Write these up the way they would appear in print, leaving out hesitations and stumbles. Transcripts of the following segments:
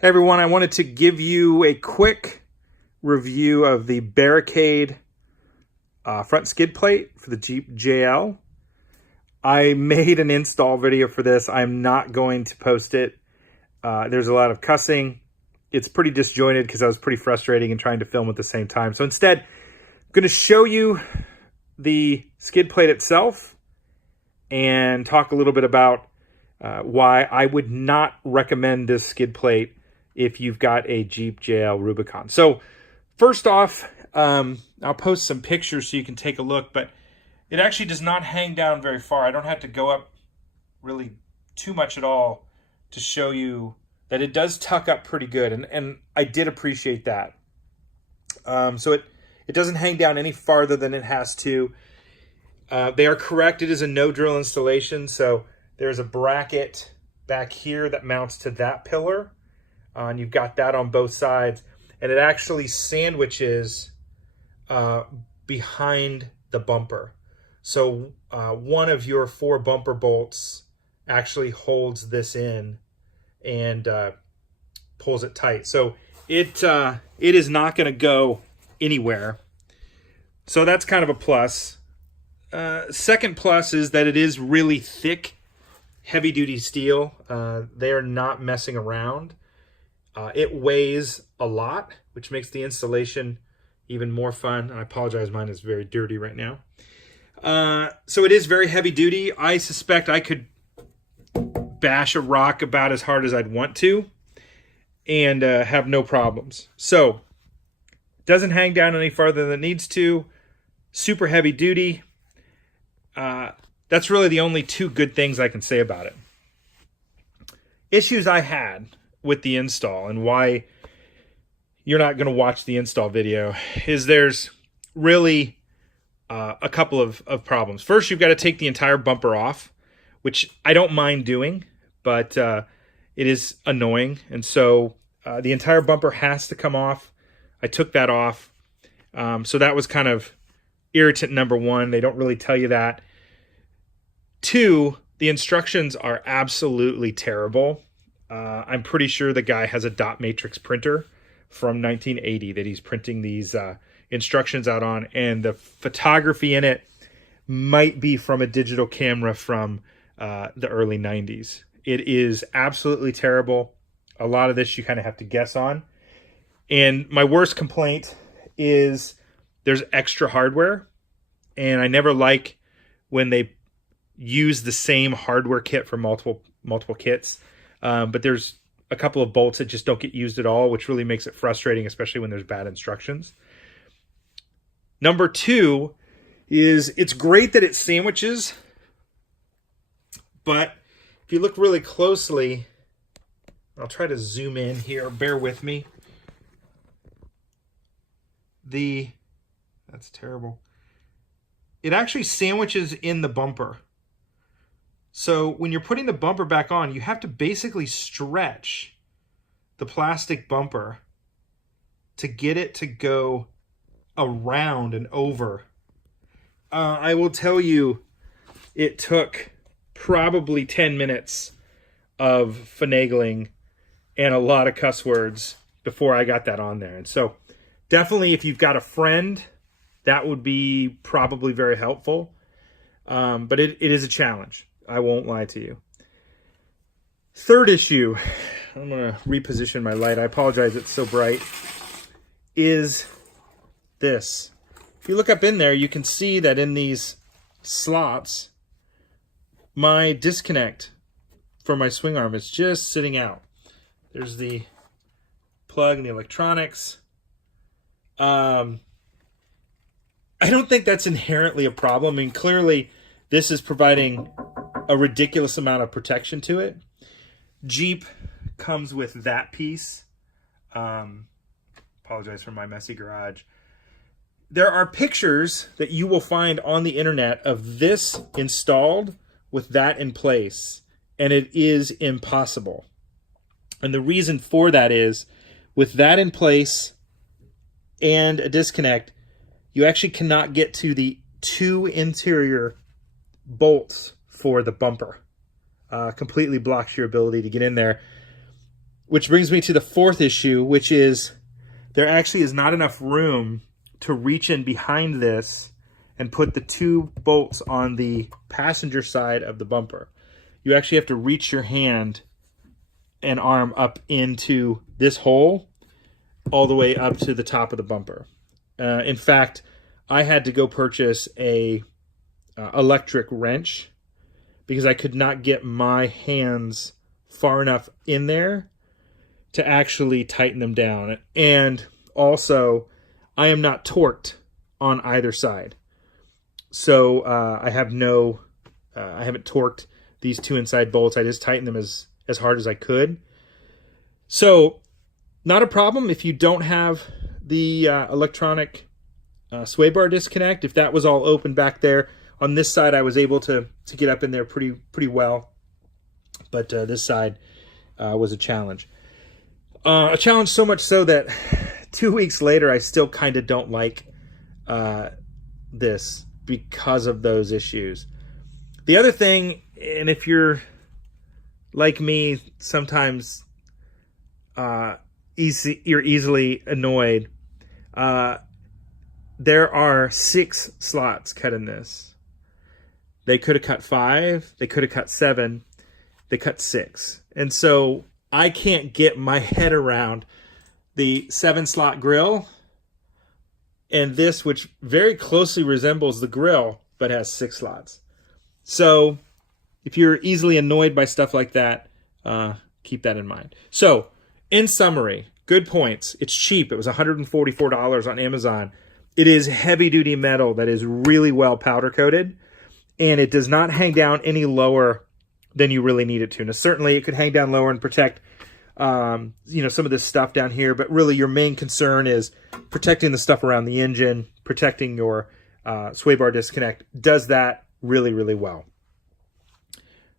Hey everyone, I wanted to give you a quick review of the Barricade front skid plate for the Jeep JL. I made an install video for this. I'm not going to post it. There's a lot of cussing. It's pretty disjointed because I was pretty frustrating and trying to film at the same time. So instead, I'm going to show you the skid plate itself and talk a little bit about why I would not recommend this skid plate if you've got a Jeep JL Rubicon. So first off, I'll post some pictures so you can take a look, but it actually does not hang down very far. I don't have to go up really too much at all to show you that it does tuck up pretty good, and I did appreciate that. So it doesn't hang down any farther than it has to. They are correct. It is a no-drill installation, so there's a bracket back here that mounts to that pillar. And you've got that on both sides, and it actually sandwiches behind the bumper. So one of your 4 bumper bolts actually holds this in and pulls it tight. So it is not going to go anywhere. So that's kind of a plus. Second plus is that it is really thick, heavy-duty steel. They are not messing around. It weighs a lot, which makes the installation even more fun. I apologize, mine is very dirty right now. So it is very heavy duty. I suspect I could bash a rock about as hard as I'd want to and have no problems. So it doesn't hang down any farther than it needs to. Super heavy duty. That's really the only 2 good things I can say about it. Issues I had with the install and why you're not going to watch the install video is there's really a couple of problems. First, you've got to take the entire bumper off, which I don't mind doing, but it is annoying. And so the entire bumper has to come off. I took that off. So that was kind of irritant number 1. They don't really tell you that. 2, the instructions are absolutely terrible. I'm pretty sure the guy has a dot matrix printer from 1980 that he's printing these instructions out on, and the photography in it might be from a digital camera from the early 90s. It is absolutely terrible. A lot of this you kind of have to guess on. And my worst complaint is there's extra hardware, and I never like when they use the same hardware kit for multiple kits. But there's a couple of bolts that just don't get used at all, which really makes it frustrating, especially when there's bad instructions. Number 2 is it's great that it sandwiches, but if you look really closely, I'll try to zoom in here, bear with me. That's terrible. It actually sandwiches in the bumper. So when you're putting the bumper back on, you have to basically stretch the plastic bumper to get it to go around and over. I will tell you, it took probably 10 minutes of finagling and a lot of cuss words before I got that on there. And so definitely if you've got a friend, that would be probably very helpful. But it is a challenge. I won't lie to you. Third issue, I'm going to reposition my light. I apologize, it's so bright, is this. If you look up in there, you can see that in these slots, my disconnect for my swing arm is just sitting out. There's the plug and the electronics. I don't think that's inherently a problem. I mean, clearly this is providing a ridiculous amount of protection to it. Jeep comes with that piece. Apologize for my messy garage. There are pictures that you will find on the internet of this installed with that in place, and it is impossible. And the reason for that is, with that in place and a disconnect, you actually cannot get to the 2 interior bolts for the bumper. Completely blocks your ability to get in there. Which brings me to the fourth issue, which is there actually is not enough room to reach in behind this and put the 2 bolts on the passenger side of the bumper. You actually have to reach your hand and arm up into this hole all the way up to the top of the bumper. In fact, I had to go purchase a electric wrench because I could not get my hands far enough in there to actually tighten them down. And also, I am not torqued on either side. So I haven't torqued these 2 inside bolts. I just tightened them as hard as I could. So not a problem if you don't have the electronic sway bar disconnect. If that was all open back there, on this side I was able to get up in there pretty well. But this side was a challenge. A challenge so much so that 2 weeks later I still kind of don't like this because of those issues. The other thing, and if you're like me, sometimes you're easily annoyed. There are 6 slots cut in this. They could have cut 5. They could have cut 7. They cut 6. And so I can't get my head around the 7-slot grill and this, which very closely resembles the grill, but has 6 slots. So if you're easily annoyed by stuff like that, keep that in mind. So in summary, good points. It's cheap. It was $144 on Amazon. It is heavy-duty metal that is really well powder-coated, and it does not hang down any lower than you really need it to. Now, certainly it could hang down lower and protect some of this stuff down here, but really your main concern is protecting the stuff around the engine, protecting your sway bar disconnect. Does that really, really well.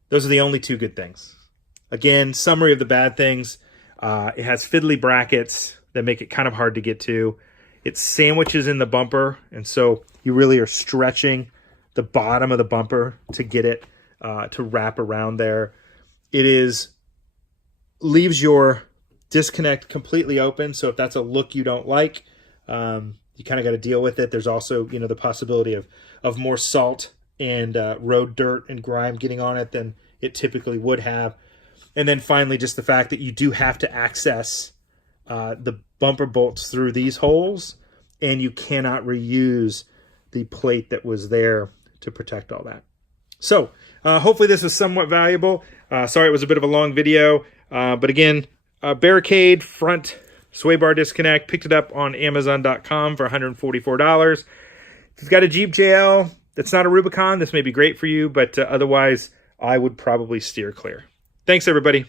Those are the only 2 good things. Again, summary of the bad things. It has fiddly brackets that make it kind of hard to get to. It sandwiches in the bumper, and so you really are stretching the bottom of the bumper to get it to wrap around there. It leaves your disconnect completely open, so if that's a look you don't like, you kind of got to deal with it. There's also, the possibility of more salt and road dirt and grime getting on it than it typically would have. And then finally, just the fact that you do have to access the bumper bolts through these holes, and you cannot reuse the plate that was there to protect all that. So hopefully this was somewhat valuable. Sorry it was a bit of a long video, but again, Barricade front sway bar disconnect. Picked it up on Amazon.com for $144. If you've got a Jeep JL that's not a Rubicon, this may be great for you, but otherwise I would probably steer clear. Thanks, everybody.